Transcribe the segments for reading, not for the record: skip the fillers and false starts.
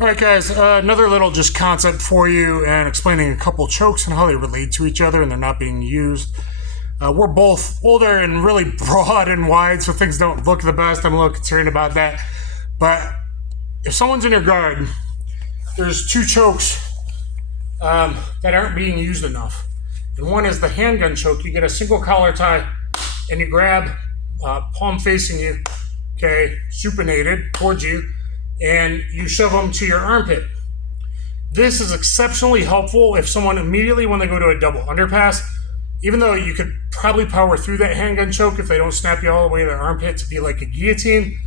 All right, guys, another little just concept for you and explaining a couple chokes and how they relate to each other and they're not being used. We're both older and really broad and wide, so things don't look the best. I'm a little concerned about that. But if someone's in your guard, there's two chokes that aren't being used enough. And one is the handgun choke. You get a single collar tie and you grab palm facing you, okay, supinated towards you, and you shove them to your armpit. This is exceptionally helpful if someone immediately when they go to a double underpass, even though you could probably power through that handgun choke if they don't snap you all the way to their armpit to be like a guillotine,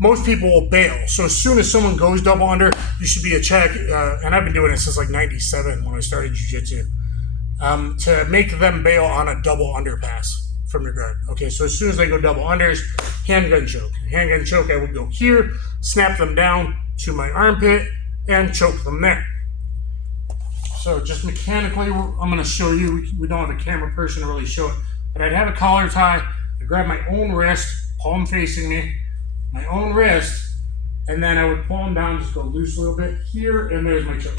most people will bail. So as soon as someone goes double under, you should be a check, and I've been doing it since like 97 when I started jiu-jitsu, to make them bail on a double underpass from your guard. Okay, so as soon as they go double unders, handgun choke. Handgun choke, I would go here, snap them down to my armpit, and choke them there. So just mechanically, I'm going to show you. We don't have a camera person to really show it, but I'd have a collar tie. I grab my own wrist, palm facing me, my own wrist, and then I would pull them down, just go loose a little bit here, and there's my choke.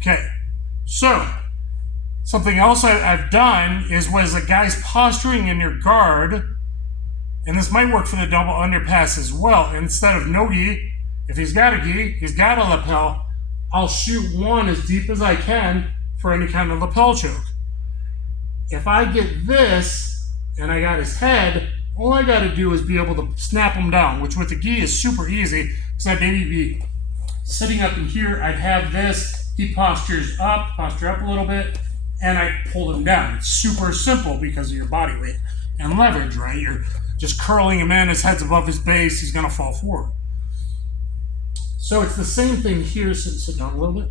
Okay, so something else I've done is was a guy's posturing in your guard, and this might work for the double underpass as well. Instead of no gi, if he's got a gi, he's got a lapel, I'll shoot one as deep as I can for any kind of lapel choke. If I get this and I got his head, all I got to do is be able to snap him down, which with the gi is super easy because I'd maybe be sitting up in here. I'd have this, he posture up a little bit, and I pull him down. It's super simple because of your body weight and leverage, right? You're just curling him in, his head's above his base, he's gonna fall forward. So it's the same thing here, sit down a little bit.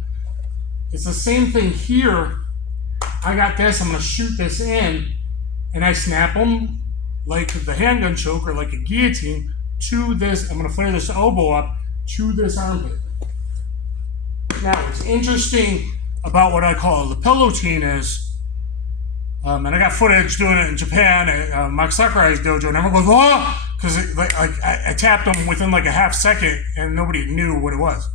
It's the same thing here. I got this, I'm gonna shoot this in, and I snap him like the handgun choke or like a guillotine to this. I'm gonna flare this elbow up to this armpit. Now, what's interesting about what I call a lapelotine is, and I got footage doing it in Japan at Mike Sakurai's dojo, and everyone goes, "Oh!" Because I tapped him within like a half second, and nobody knew what it was.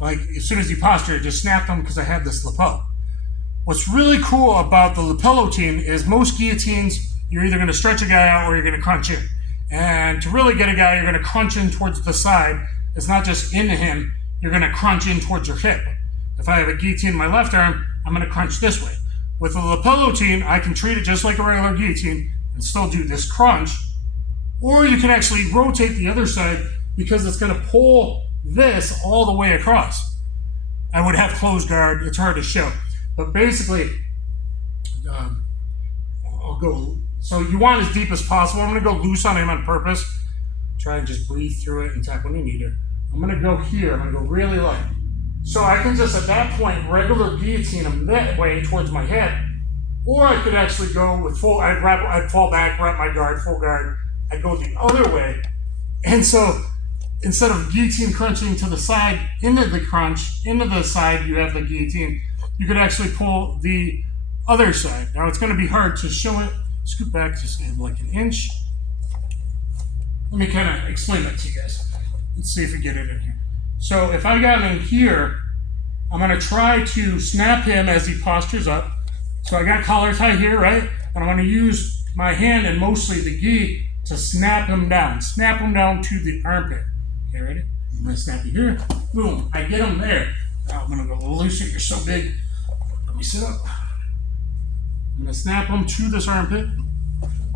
Like as soon as he postured, I just snapped him because I had this lapel. What's really cool about the lapelotine is most guillotines, you're either going to stretch a guy out or you're going to crunch in. And to really get a guy, you're going to crunch in towards the side. It's not just into him, you're going to crunch in towards your hip. If I have a guillotine in my left arm, I'm going to crunch this way. With a lapelotine, I can treat it just like a regular guillotine and still do this crunch. Or you can actually rotate the other side because it's going to pull this all the way across. I would have closed guard. It's hard to show. But basically, I'll go. So you want as deep as possible. I'm going to go loose on him on purpose. Try and just breathe through it and tap when you need it. I'm going to go here. I'm going to go really light. So I can just, at that point, regular guillotine him that way towards my head. Or I could actually go with full, I'd fall back, wrap my guard, full guard. I'd go the other way. And so instead of guillotine crunching to the side, into the crunch, into the side, you have the guillotine. You could actually pull the other side. Now it's going to be hard to show it. Scoot back just like an inch. Let me kind of explain that to you guys. Let's see if we get it in here. So if I got him in here, I'm going to try to snap him as he postures up. So I got collar tie here, right? And I'm going to use my hand and mostly the gi to snap him down. Snap him down to the armpit. Okay, ready? I'm going to snap you here. Boom. I get him there. Now I'm going to go loosen. You're so big. Let me sit up. I'm going to snap him to this armpit.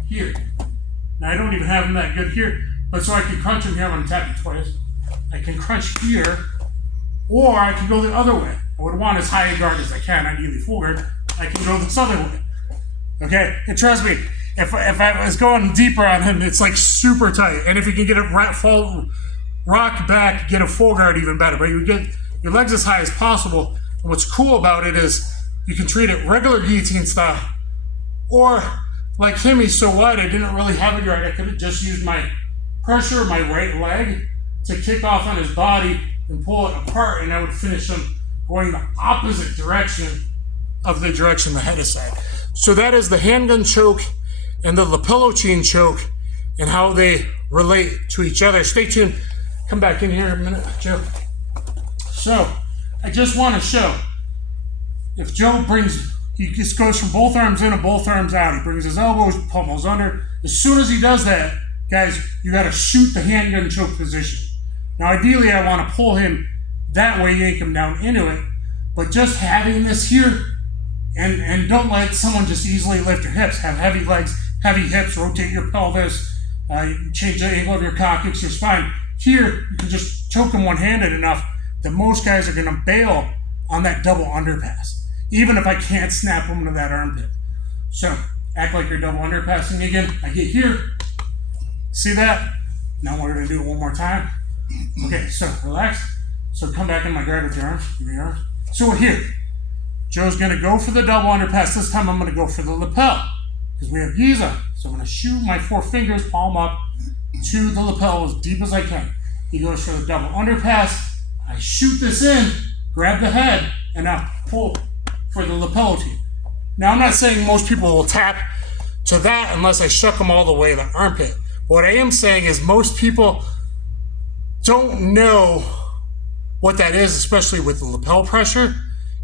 Here. Now I don't even have him that good here. But so I can crunch him here. I'm going to tap you twice. I can crunch here. Or I can go the other way. I would want as high a guard as I can, ideally full guard. I can go this other way. Okay? And trust me, if I was going deeper on him, it's like super tight. And if you can get a rock back, get a full guard, even better. But you get your legs as high as possible. And what's cool about it is you can treat it regular guillotine style. Or like him, he's so wide, I didn't really have a guard. I could have just used my pressure, my right leg, to kick off on his body and pull it apart, and I would finish him going the opposite direction of the direction the head is at. So that is the handgun choke and the lapelotine choke and how they relate to each other. Stay tuned. Come back in here in a minute, Joe. So I just want to show, if Joe he just goes from both arms in and both arms out. He brings his elbows, pummels under. As soon as he does that, guys, you got to shoot the handgun choke position. Now, ideally, I want to pull him that way, yank him down into it. But just having this here, and don't let someone just easily lift your hips. Have heavy legs, heavy hips, rotate your pelvis, change the angle of your coccyx, your spine. Here, you can just choke him one-handed enough that most guys are going to bail on that double underpass, even if I can't snap them to that armpit. So, act like you're double underpassing again. I get here. See that? Now we're going to do it one more time. Okay, so relax. So come back in my guard with your arms. Give me your arms. So we're here. Joe's going to go for the double underpass. This time I'm going to go for the lapel because we have giza. So I'm going to shoot my 4 fingers, palm up, to the lapel as deep as I can. He goes for the double underpass. I shoot this in, grab the head, and now pull for the lapelotine. Now, I'm not saying most people will tap to that unless I shuck them all the way to the armpit. What I am saying is most people don't know what that is, especially with the lapel pressure.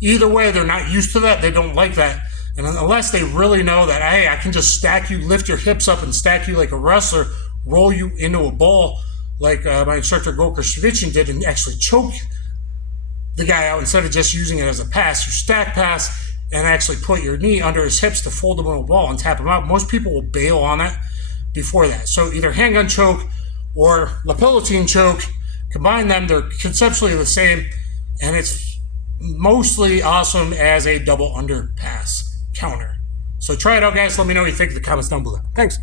Either way, they're not used to that. They don't like that. And unless they really know that, hey, I can just stack you, lift your hips up and stack you like a wrestler, roll you into a ball like my instructor Gokar Svichin did and actually choke the guy out instead of just using it as a pass. You stack pass and actually put your knee under his hips to fold him in a ball and tap him out. Most people will bail on that before that. So either handgun choke or lapelotine choke, combine them, they're conceptually the same, and it's mostly awesome as a double underpass counter. So try it out, guys. Let me know what you think in the comments down below. Thanks.